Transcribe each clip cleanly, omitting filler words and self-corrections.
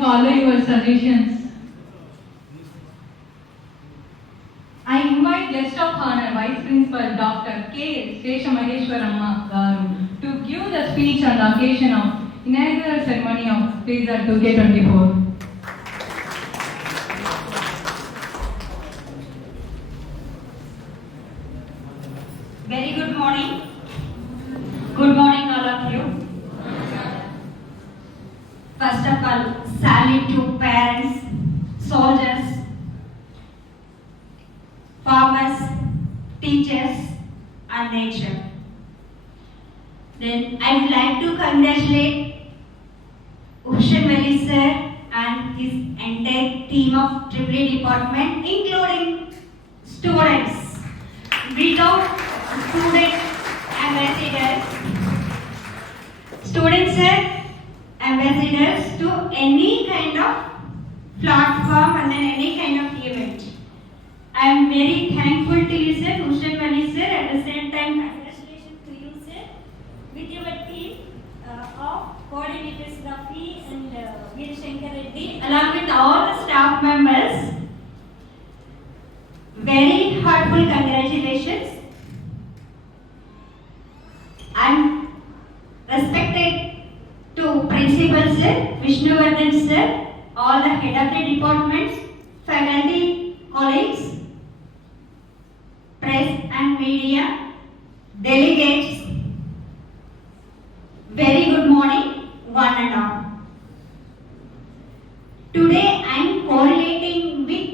follow your suggestions. I invite guest of honor, Vice Principal Dr. K. Seshamaheshwaramma Garu to give the speech on the occasion of inaugural ceremony of PISA 2K24. Very good morning. Good morning, all of you. First of all, salute to parents, soldiers, farmers, teachers, and nature. Then I would like to congratulate Ushan Valley sir and his entire team of EEE department, including students. Without student ambassadors, students are ambassadors to any kind of platform and then any kind of event. I am very thankful to you, sir, Ushan Valley sir. At the same time, congratulations to you, sir, with your team of coordinators Rafi and Veer Shankar Reddy, along with all the staff members. Very heartful congratulations. And respected to Principal Sir, Vishnuvardhan Sir, all the head of the departments, faculty, colleagues, press and media, delegates, very good morning, one and all. Today I am correlating with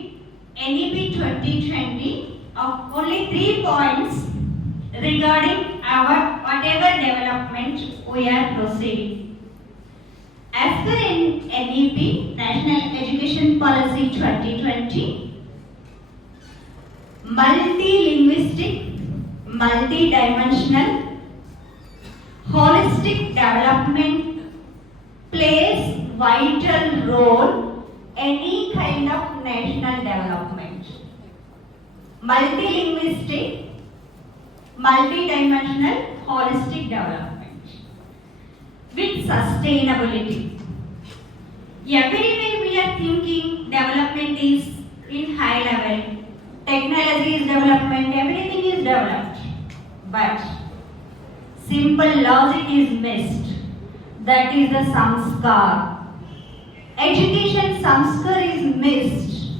NEP 2020 of only 3 points regarding our whatever development we are proceeding. As per NEP, National Education Policy 2020, multilinguistic, multidimensional, holistic development plays vital role any kind of national development. Multilinguistic, multidimensional, holistic development with sustainability. Everywhere we are thinking development is in high level, technology is development, everything is developed, but simple logic is missed. That is the samskar. Education samskar is missed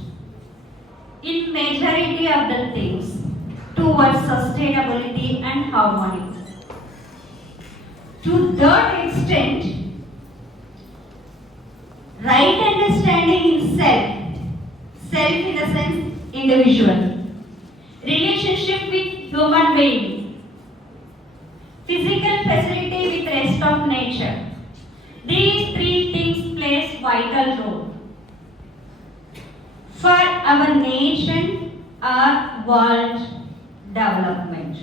in majority of the things towards sustainability and harmony. To that extent, right understanding in self in the sense individual, relationship with human being, physical facility with rest of nature. These 3 things plays vital role for our nation or world development.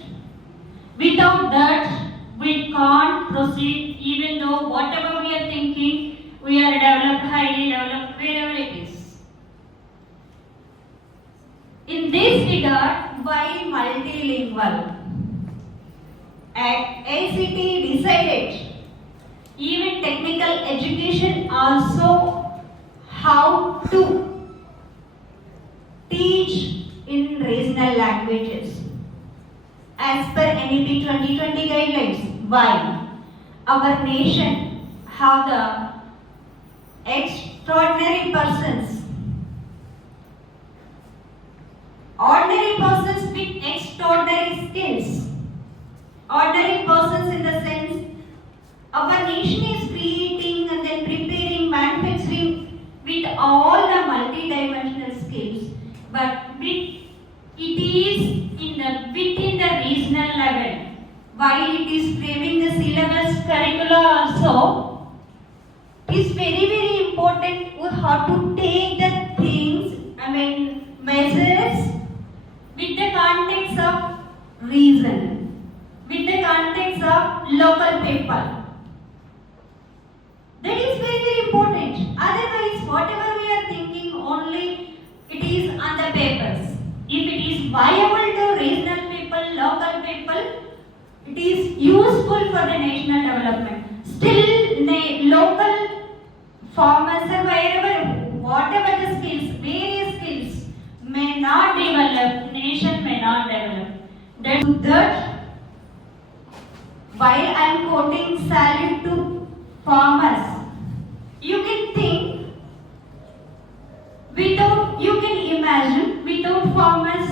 Without that, we can't proceed, even though whatever we are thinking, we are developed, highly developed, wherever it is. In this regard, why multilingual? ACT decided even technical education also how to teach in regional languages as per NEP 2020 guidelines. Why? Our nation have the extraordinary persons, ordinary persons with extraordinary skills. Ordinary persons in the sense our nation is creating and then preparing, manufacturing with all the multi-dimensional skills, but it is within the regional level. While it is framing the syllabus curricula also, it is very important we have to take the things, measures with the context of reason, with the context of local people. That is very important. Otherwise, whatever we are thinking only it is on the papers. If it is viable to regional people, local people, it is useful for the national development. Still, local farmers wherever, whatever the skills, various skills may not develop, nation may not develop. That while I am quoting salute to farmers, you can think, you can imagine, without farmers,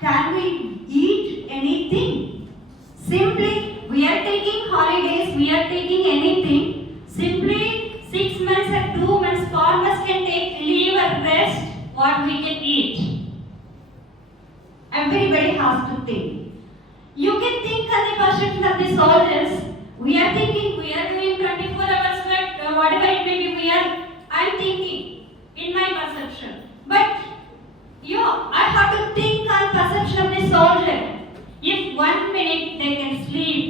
can we eat anything? Simply, we are taking holidays, we are taking anything. Simply 6 months or 2 months, farmers can take leave or rest. What we can eat? Everybody has to think. You can think on the perception of the soldiers. We are thinking, we are doing 24 hours work, whatever it may be. I'm thinking in my perception. But I have to think on perception of the soldier. If 1 minute they can sleep,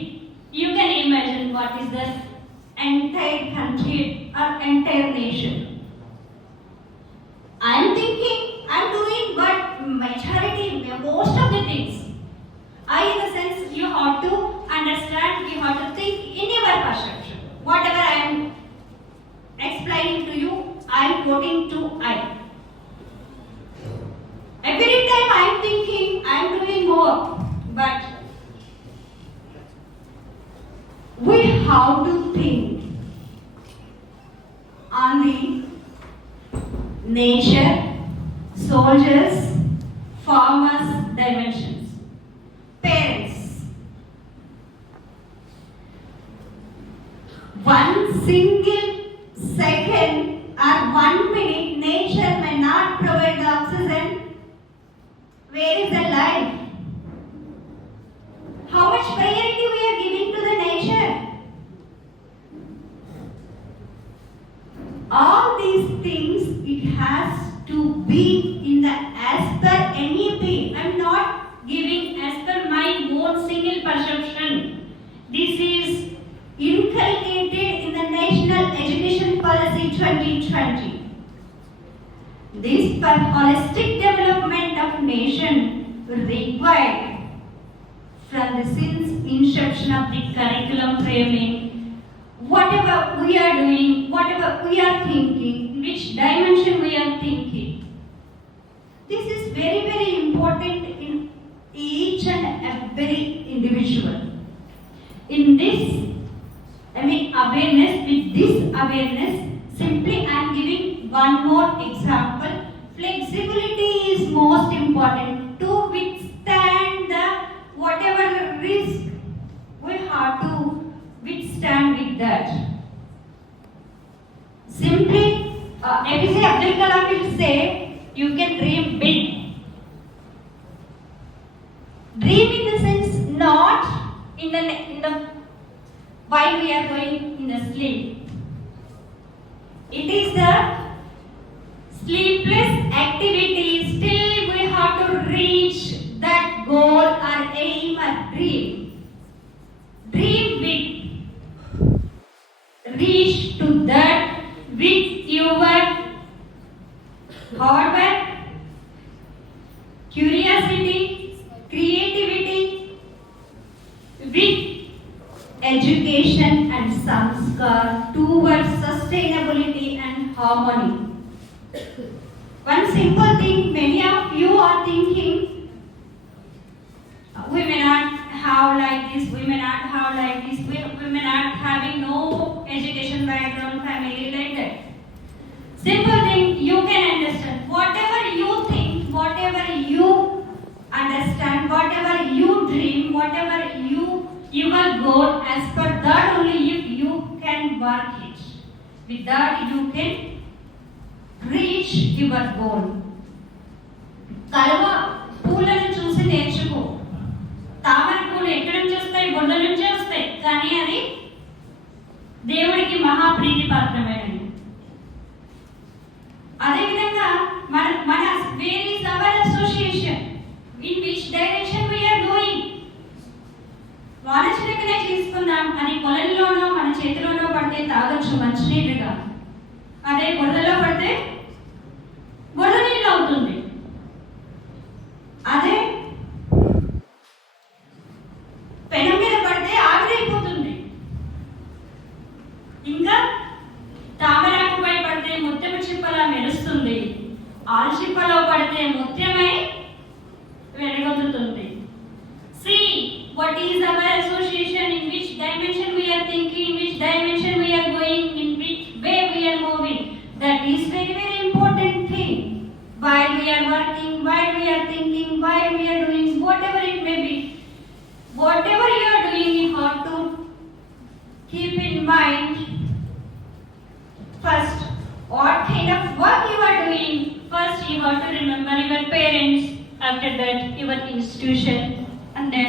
you can imagine what is the entire country or entire nation. I'm thinking, I'm doing, but majority, most of the things. In the sense, you have to understand, you have to think in your perception. Whatever I am explaining to you, I am quoting to I. Every time I am thinking, I am doing more, but we have to think on the nature, soldiers, farmers dimensions, parents. One single second or 1 minute, nature may not provide the oxygen. Where is the life? How much priority we are giving to the nature? All these things, it has to be in the as per anything. I'm not giving as per my own single perception. This is inculcated in the National Education Policy 2020. This for holistic development of nation required from the since inception of the curriculum framing. Whatever we are doing, whatever we are thinking, which dimension we are thinking. This is very, very important in each and every individual. In this, awareness, with this awareness, simply I am giving one more example. Flexibility is most important to withstand the whatever risk we have to withstand with that. Simply, APJ Abdul Kalam will say, you can dream big. Dream in the sense not in the while we are going in the sleep. It is the sleepless activity. Still, we have to reach that goal or aim or dream. Dream big. Reach to that with your hard work, curiosity, creativity, with education and samskar towards sustainability and harmony. One simple thing, many of you are thinking, we may not have like this, we may not have like this, we may not having no education background, family like that. Simple thing, you can understand. Whatever you think, whatever you understand, whatever you dream, whatever your goal, as per that only if you can work it. With that you can reach your goal. కలువ పూలను చూసి నేర్చుకో. తామర పూలు ఎక్కడి నుంచి వస్తాయి? బొండ నుంచి వస్తాయి. కానీ అది దేవుడికి మహాప్రీతి పాత్రమైనది. అదేవిధంగా మన where is our association, in which direction we are going. వానచిలకనే తీసుకుందాం, అది పొలంలోనో మన చేతిలోనో పడితే తాగొచ్చు మంచినీళ్ళుగా. అదే బురదలో పడితే బురద నీళ్ళు అవుతుంది. అదే పెనం మీద పడితే ఆవిరైపోతుంది. ఇంకా చిప్పలో పడితే ముత్యమై వెలుగొందుతుంది. See what is our association, in which dimension we are thinking, in which dimension we are going, in which way we are moving. That is very, very important thing. While we are working, while we are thinking, while we are doing whatever it may be, whatever you are doing, you have to keep in mind first what kind of work you are doing. First you have to remember your parents, after that your institution, and then